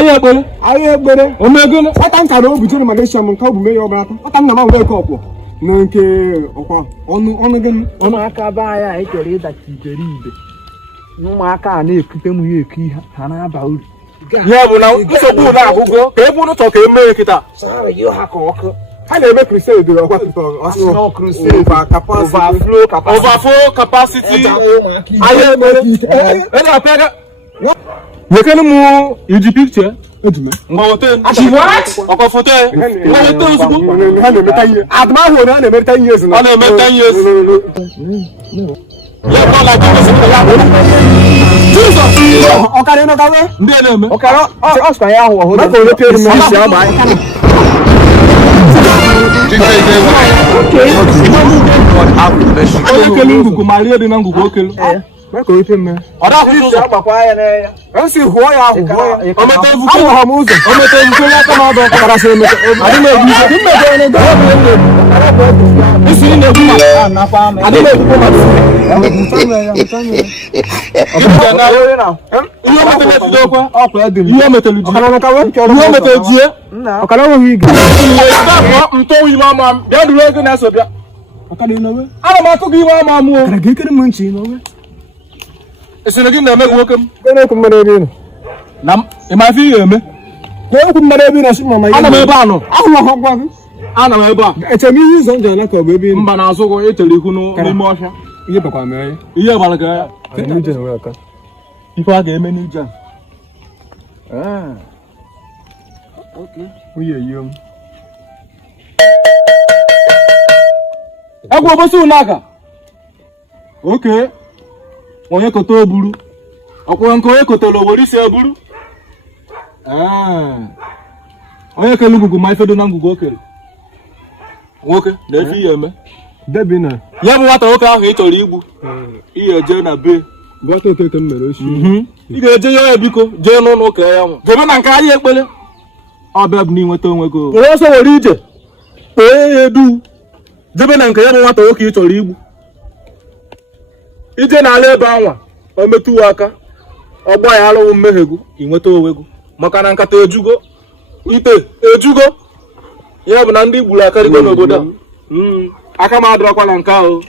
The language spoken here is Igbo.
Aye bere. Aye bere. O me gene. Atan ka no butu ma nation mo ka bu me yo brata. Atan na ma we ko okwo. Na nke okwa. Onu gene. Onu aka ba ya e chere da kijeri ibe. Nu aka na ekute mu ye eki ha na ba uru. Ya bụ na nsogbu na agụgụ ka ebe unu chọ ka eme kita. Sorry you ha ko ok. Ha na-eme crusade ọkwa No crusade Overflow capacity. aye mere Ena pega. Yekene mu iji picture. ejime Ngwawote. What? Ọkọ foto. Ngwawote ozugbo. ha na-emeta ihe adịma ahụ na ha na-emeta ihe ezi Ọ na-eme 10 years. Ya bụ la Jesus. ọkarị nọ gawe Ndị na-eme. Okara ospa ya ho ho. maka onye pere m isi agba Onye kele ngụgụ ma rie dị na ngụgụ okelu. maka onye pere m Ọ da hụrụ ụzọ. Agbakwa ya na ya. esi hụọ ya ahụ hụọ ya O mete ebuke. ahụha m ụzọ O mete ebuke aka na ọdọ. ọkara sị emeta adị m ebu ise dị mmejọ onye gawa Isi ị na-egbu ma. Nakwa me. adị m ebu mmadụ Ihe metele jidekwa. ọkwa ya dị m Ihe metele ji. ọkara nọ gawe Ihe metele ji. ọkara nweghị ige Ntọwi mama bịa duru ego na-eso bịa. ọkara ịnọwe Ana m atụ gị iwe ama mụọ. ọkara ga-ekere m ntị ịnọwe Esiri gị na-eme gị nwoke m. gana okwu mmadụ ebe ị nọ Na ịma ife ị ga-eme. na okwu mmadụ ebe ị nọ si mama Ana m ebe a nọ. ahụla ha gwa gị Ana m ebe a. echere m ihe ụzọ njọ na ka ọ bụ ebe ị nọ Mba na-azụ gị etere ikwu n'ime ọhịa. ihe bakwa mee Ihe gbara ka ya. ya Ife a ga-eme n'ije a. nwunye yie m Egwu obosi ụnaka. Oke. Onye kote oburu. Ọkwụrụ nke onye kotere owere isi eburu. Onye kele ngụgụ ma ife dị na ngụgụ okere. Nwoke na-efe ihe eme. debi na Ya bụ nwata nwoke ahụ ị chọrọ igbu. Ihe eje na be. bọta okeke m mere osi Ị ga-eje ya biko jee n'ụlọ ụka ya nwa. Jebe na nke anyị ekpele. Ọ bịa bụ na inweta onwe gị. Were ọsọ were ije. Kpee ya edu. Jebe na nke ya bụ nwata nwoke ị chọrọ igbu. Ije n'ala ebe anwa o metụ aka. Ọ gba ya alụghị mmehie gị inweta onwe gị. Maka na nkata ejugo. Ite ejugo. Ya bụ na ndị gburu akarịgo n'obodo a. Aka m adọrọkwa na nke ahụ.